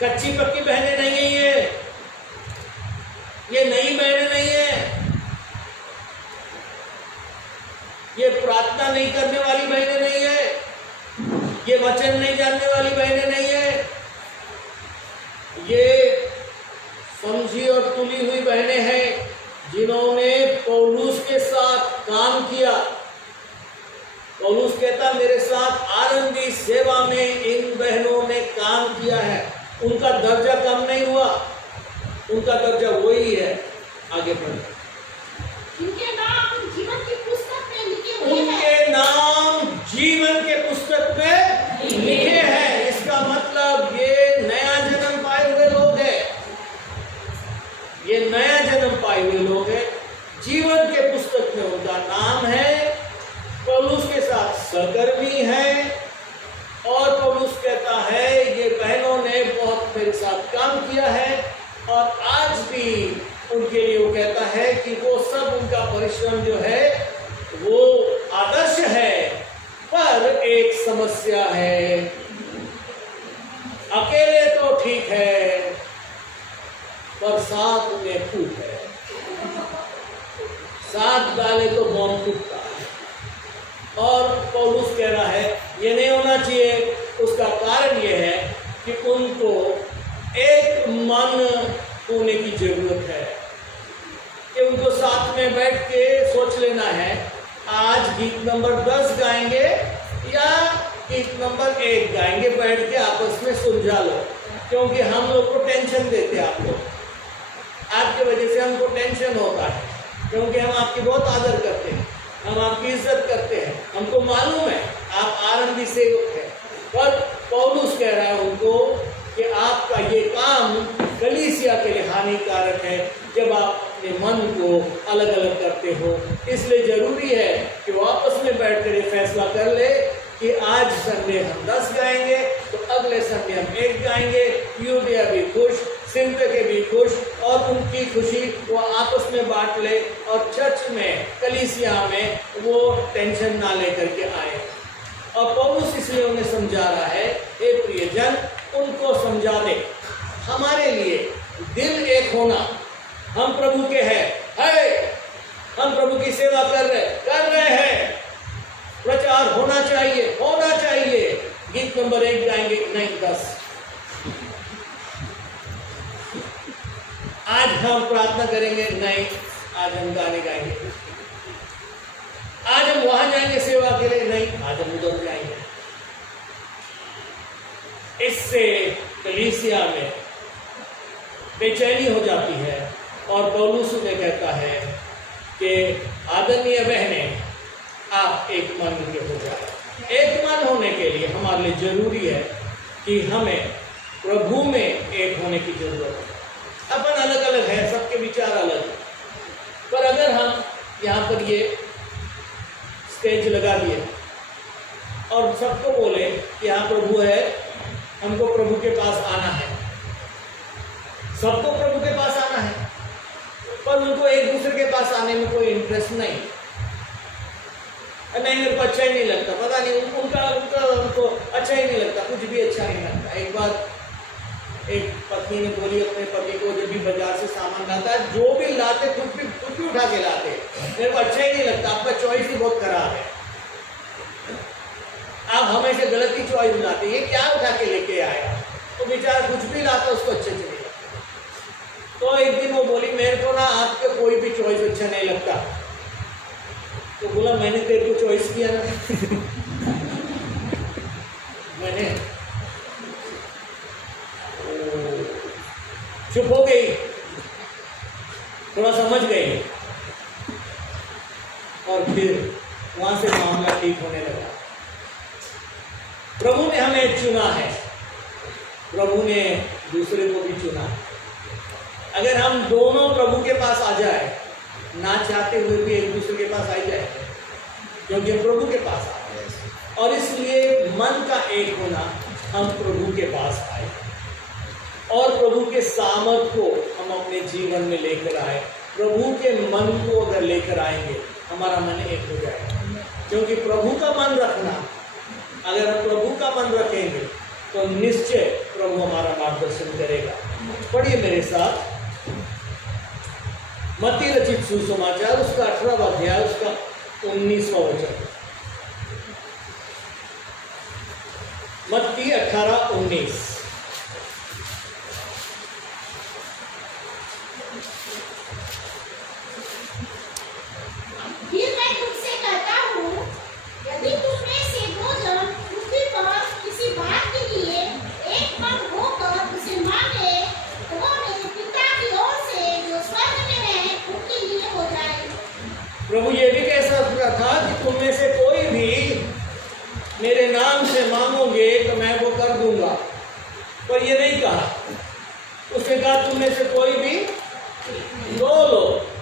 कच्ची पक्की बहनें नहीं है, ये नई बहनें नहीं है, ये प्रार्थना नहीं करने वाली बहनें नहीं है, ये वचन नहीं जानने वाली बहनें नहीं है, ये समझी और तुली हुई बहनें हैं जिन्होंने पौलुस के साथ काम किया। पौलुस कहता मेरे साथ आरंभी सेवा में इन बहनों ने काम किया है। उनका दर्जा कम नहीं हुआ, उनका दर्जा वही है। आगे बढ़े। इनके नाम जीवन की पुस्तक में लिखे हुए हैं। उनके नाम जीवन के पुस्तक में लिखे हैं। इसका मतलब ये नया जन्म पाए हुए लोग हैं, ये नया जन्म पाए हुए लोग हैं। जीवन के पुस्तक में उनका नाम है। पौलुस के साथ सहकर्मी है और पौलुस कहता है ये बहनों ने बहुत मेरे साथ काम किया है और आज भी उनके लिए वो कहता है कि वो सब उनका परिश्रम जो है वो आदर्श है। पर एक समस्या है, अकेले तो ठीक है पर साथ में फूट है, साथ डाले तो बम फूटता है। और पौलुस कह रहा है ये नहीं होना चाहिए। उसका कारण ये है कि उनको एक मन होने की जरूरत है कि उनको साथ में बैठ के सोच लेना है आज गीत नंबर 10 गाएंगे या गीत नंबर 1 गाएंगे। बैठ के आपस में सुलझा लो, क्योंकि हम लोग को टेंशन देते हैं। आप लोग, आपकी वजह से हमको टेंशन होता है, क्योंकि हम आपकी बहुत आदर करते हैं, हम आपकी इज्जत करते हैं। हमको मालूम है आप आरंभी सेवक हैं। पर पौलुस कह रहा है उनको कि आपका ये काम कलीसिया के लिए हानिकारक है जब आप अपने मन को अलग अलग करते हो। इसलिए जरूरी है कि वो आपस में बैठकर ये फैसला कर ले कि आज संडे हम 10 गाएंगे तो अगले संडे हम 1 गाएंगे। यूदिया भी खुश, सिंधे के भी खुश, और उनकी खुशी वो आपस में बांट ले और चर्च में कलीसिया में वो टेंशन ना लेकर के आए। और पौलुस इसलिए उन्हें समझा रहा है, हे प्रियजन उनको समझा दे हमारे लिए दिल एक होना। हम प्रभु के हैं, हम प्रभु की सेवा कर रहे हैं। प्रचार होना चाहिए। गीत नंबर 1 गाएंगे, नहीं 10। आज हम प्रार्थना करेंगे, नहीं आज हम गाने गाएंगे। आज हम वहां जाएंगे सेवा के लिए, नहीं आज हम उधर जाएंगे। इससे कलीसिया में बेचैनी हो जाती है। और पौलुस उन्हें कहता है कि आदरणीय बहनें आप एक मन के हो जाए। एक मन होने के लिए हमारे लिए जरूरी है कि हमें प्रभु में एक होने की जरूरत है। अपन अलग अलग है, सबके विचार अलग है, पर अगर हम यहाँ पर ये स्टेज लगा दिए और सबको बोले कि यहाँ प्रभु है, हमको प्रभु के पास आना है, सबको प्रभु के पास आना है, पर उनको एक दूसरे के पास आने में कोई इंटरेस्ट नहीं, मेरे को अच्छा ही नहीं लगता, पता नहीं उनको अच्छा ही नहीं लगता, कुछ भी अच्छा नहीं लगता। एक बार एक पत्नी ने बोली अपने पति को, जब भी बाजार से सामान लाता है, जो भी लाते कुछ भी उठा के लाते, मेरे को अच्छा ही नहीं लगता, आपका चॉइस ही बहुत खराब है, आप हमेशा गलत ही चॉइस लाते, ये क्या उठा के लेके आया। तो बेचारा कुछ भी लाता उसको अच्छे से नहीं लगता। तो एक दिन वो बोली मेरे को ना आपका कोई भी चॉइस अच्छा नहीं लगता। तो बोला मैंने तेरे को चॉइस किया ना मैंने। चुप हो गई, थोड़ा समझ गई और फिर वहां से मामला ठीक होने लगा। प्रभु ने हमें चुना है, प्रभु ने दूसरे को भी चुना है। अगर हम दोनों प्रभु के पास आ जाए, ना चाहते हुए भी एक दूसरे के पास आ जाए, क्योंकि हम प्रभु के पास आ गए, और इसलिए मन का एक होना, हम प्रभु के पास आए और प्रभु के सामर्थ को हम अपने जीवन में लेकर आए। प्रभु के मन को अगर लेकर आएंगे, हमारा मन एक हो जाएगा। क्योंकि प्रभु का मन रखना, अगर हम प्रभु का मन रखेंगे तो निश्चय प्रभु हमारा मार्गदर्शन करेगा। पढ़िए मेरे साथ मत्ती रचित सुसमाचार उसका 18वां अध्याय उसका 19वां वचन। मत्ती 18:19। फिर मैं तुमसे कहता हूँ, यदि तुम में से दो जन पृथ्वी पर किसी बात के लिए एक मन होकर उसे मांगे, तो वो मेरे पिता की ओर से जो स्वर्ग में है उनके लिए हो जाए। प्रभु ये भी कह सकता था कि तुम में से कोई भी मेरे नाम से मांगोगे तो मैं वो कर दूंगा, पर ये नहीं कहा। उसने कहा तुम में से कोई भी दो लोग।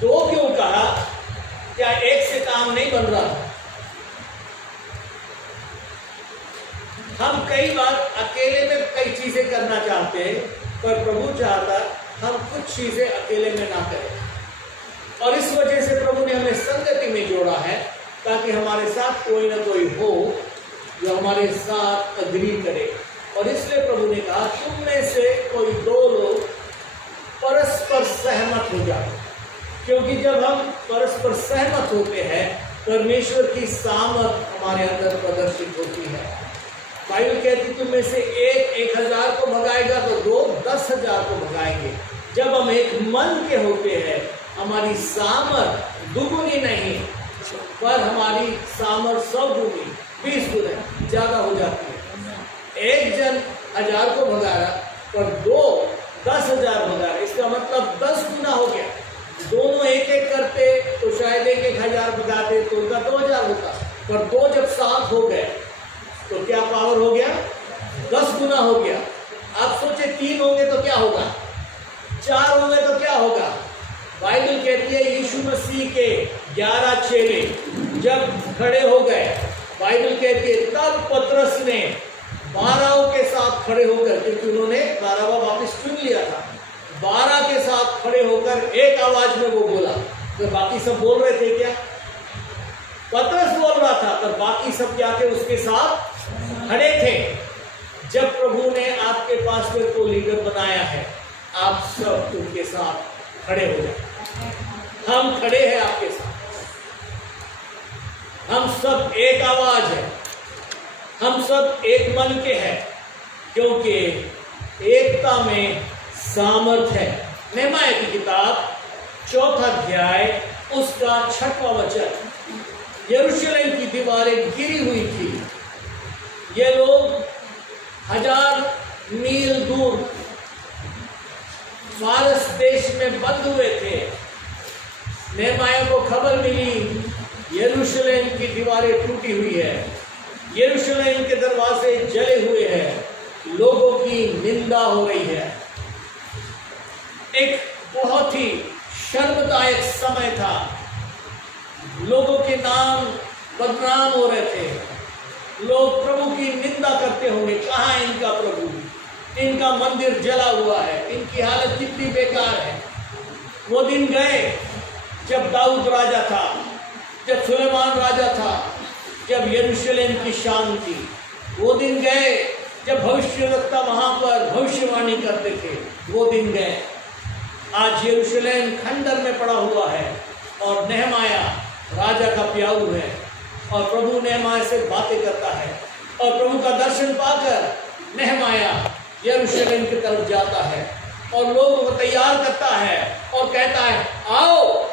दो क्यों कहा? क्या एक से काम नहीं बन रहा? हम कई बार अकेले में कई चीजें करना चाहते हैं, पर प्रभु चाहता हम कुछ चीजें अकेले में ना करें, और इस वजह से प्रभु ने हमें संगति में जोड़ा है, ताकि हमारे साथ कोई ना कोई हो जो हमारे साथ अग्री करे। और इसलिए प्रभु ने कहा तुम में से कोई दो लोग परस्पर सहमत हो जाओ, क्योंकि जब हम परस्पर सहमत होते हैं परमेश्वर की सामर्थ हमारे अंदर प्रदर्शित होती है। बाइबल कहती तुम में से एक 1000 को भगाएगा तो दो 10,000 को भगाएंगे। जब हम एक मन के होते हैं हमारी सामर्थ दुगुनी नहीं, पर हमारी सामर्थ 100 गुनी 20 गुना ज्यादा हो जाती है। एक जन 1000 को भगा रहा, पर दो 10,000 भगा रहे, इसका मतलब 10 गुना हो गया। दोनों एक एक करते तो शायद एक 1000 भगाते तो उनका 2000 होता, पर दो जब साथ हो गए तो क्या पावर हो गया? 10 गुना हो गया। आप सोचे 3 होंगे तो क्या होगा, 4 होंगे तो क्या होगा? बाइबल कहती है यीशु मसीह के 11 चेले जब खड़े हो गए, बाइबल कहती है तब पतरस ने 12 के साथ खड़े होकर, क्योंकि उन्होंने 12वां वापस चुन लिया था, 12 के साथ खड़े होकर एक आवाज में वो बोला। तो बाकी सब बोल रहे थे क्या? पतरस बोल रहा था, पर बाकी सब क्या थे? उसके साथ खड़े थे। जब प्रभु ने आपके पास में को लीडर बनाया है, आप सब उनके साथ खड़े हो जाए। हम खड़े हैं आपके साथ, हम सब एक आवाज है, हम सब एक मन के हैं, क्योंकि एकता में सामर्थ है। नेहमाया की किताब 4 अध्याय उसका 6वां वचन। यरूशलेम की दीवारें गिरी हुई थी, ये लोग 1000 मील दूर फारस देश में बंद हुए थे। नेहमाया को खबर मिली यरूशलेम की दीवारें टूटी हुई है, यरूशलेम के दरवाजे जले हुए हैं, लोगों की निंदा हो रही है। एक बहुत ही शर्मदायक समय था, लोगों के नाम बदनाम हो रहे थे, लोग प्रभु की निंदा करते होंगे, कहाँ है इनका प्रभु, इनका मंदिर जला हुआ है, इनकी हालत कितनी बेकार है। वो दिन गए जब दाऊद राजा था, जब सुलेमान राजा था, जब यरूशलेम की शान थी। वो दिन गए जब भविष्यवक्ता वहां पर भविष्यवाणी करते थे, वो दिन गए। आज यरूशलेम खंडर में पड़ा हुआ है और नेहमाया राजा का प्याऊ है, और प्रभु नेहमाया से बातें करता है, और प्रभु का दर्शन पाकर नेहमाया यरूशलेम की तरफ जाता है और लोगों को तैयार करता है और कहता है आओ